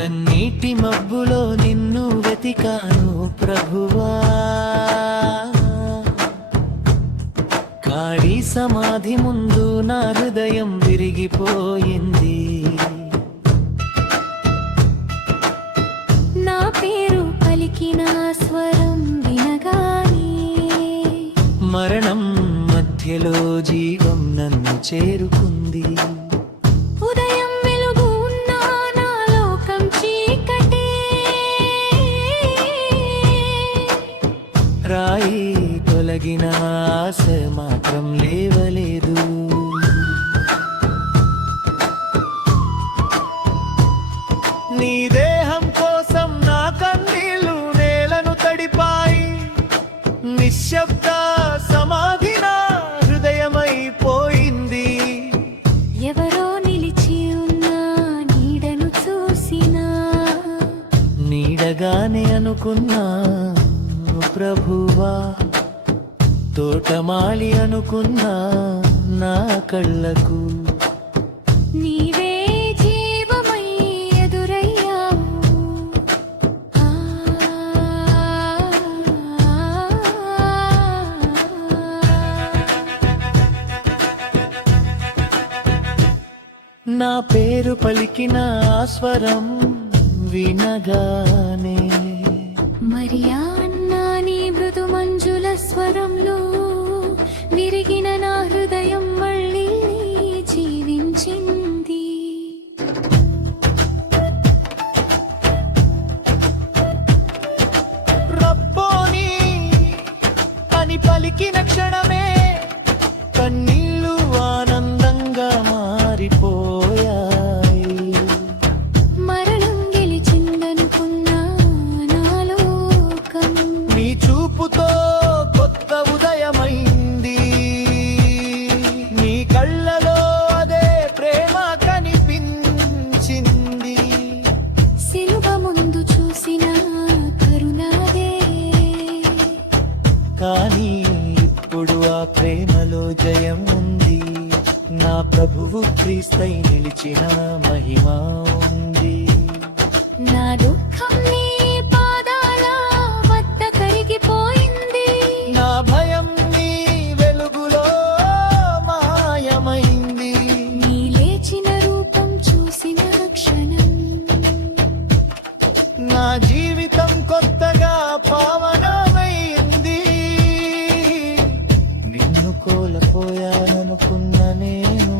కన్నీటి మబ్బులో నిన్ను వెతికాను ప్రభువా, ఖాళీ సమాధి ముందు నా హృదయం విరిగిపోయింది. నా పేరు పలికిన స్వరం వినగానే మరణం మధ్యలో జీవం నన్ను చేరుకుంది. ఉదయం వెలుగు ఉన్న నా లోకం చీకటే, రాయి తొలగిన ఆశ మాత్రం లేవలేదు. నీ దేహం కోసం నా కన్నీళ్లు నేలను తడిపాయి. నిశ్శబ్ద సమాధి నా హృదయమైపోయింది. ఎవరో నిలిచి ఉన్న నీడను చూసినా నీడగానే అనుకున్నా ప్రభువా, తోటమాలి అనుకున్నా నా కళ్ళకు నీవే జీవమై ఎదురయ్యావు. నా పేరు పలికిన ఆ స్వరం వినగానే మరియా అన్నా నీ మృదు మంజుల స్వరంలో విరిగిన నా హృదయం మళ్ళీ జీవించింది. రబ్బోని అని పలికిన క్షణమే కన్నీళ్ళు ఆనందంగా మారిపోయాయి. మరణం గెలిచిందనుకున్నా నా లోకం నీ చూపుతో కొత్త ఉదయమైంది. నీ కళ్ళలో అదే ప్రేమ కనిపించింది. సిలువ ముందు చూసిన కరుణాదే, కానీ ఇప్పుడు ఆ ప్రేమలో జయం ఉంది. నా ప్రభువు క్రీస్తై నిలిచిన మహిమ ఉంది. నా దుఃఖం నీ పాదాల వద్ద కరిగిపోయింది. నా భయం నీ వెలుగులో మాయమైంది. నీ లేచిన రూపం చూసిన క్షణం నా జీవితం కొత్తగా పావనమైంది. నిన్ను కోల్పోయాననుకున్న నేను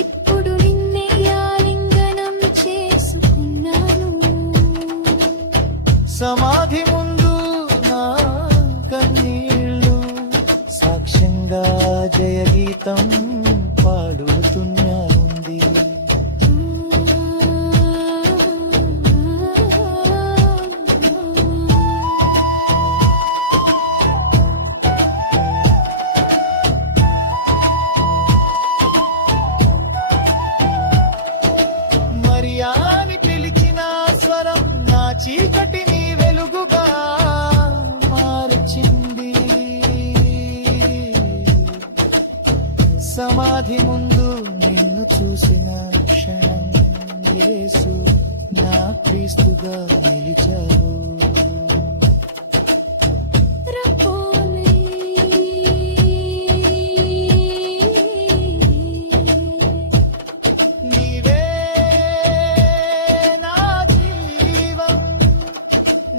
ఇప్పుడు నిన్నే ఆలింగనం చేసుకున్నాను. సమాధి ముందు నా కన్నీళ్ళు సాక్ష్యంగా జయగీతం పాడుతున్నది. మరియాని పిలిచిన స్వరం నా చీకటిని వెలుగుగా మార్చింది. సమాధి ముందు నిన్ను చూసిన క్షణం యేసు నా క్రీస్తుగా నిలిచావు. నీవే నా జీవం,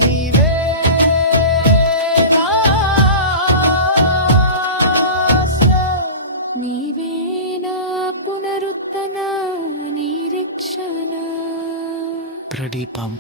నీవే నా ఆశ. నీవే నా పునరుత్తన నిరీక్షణ. ప్రదీపం.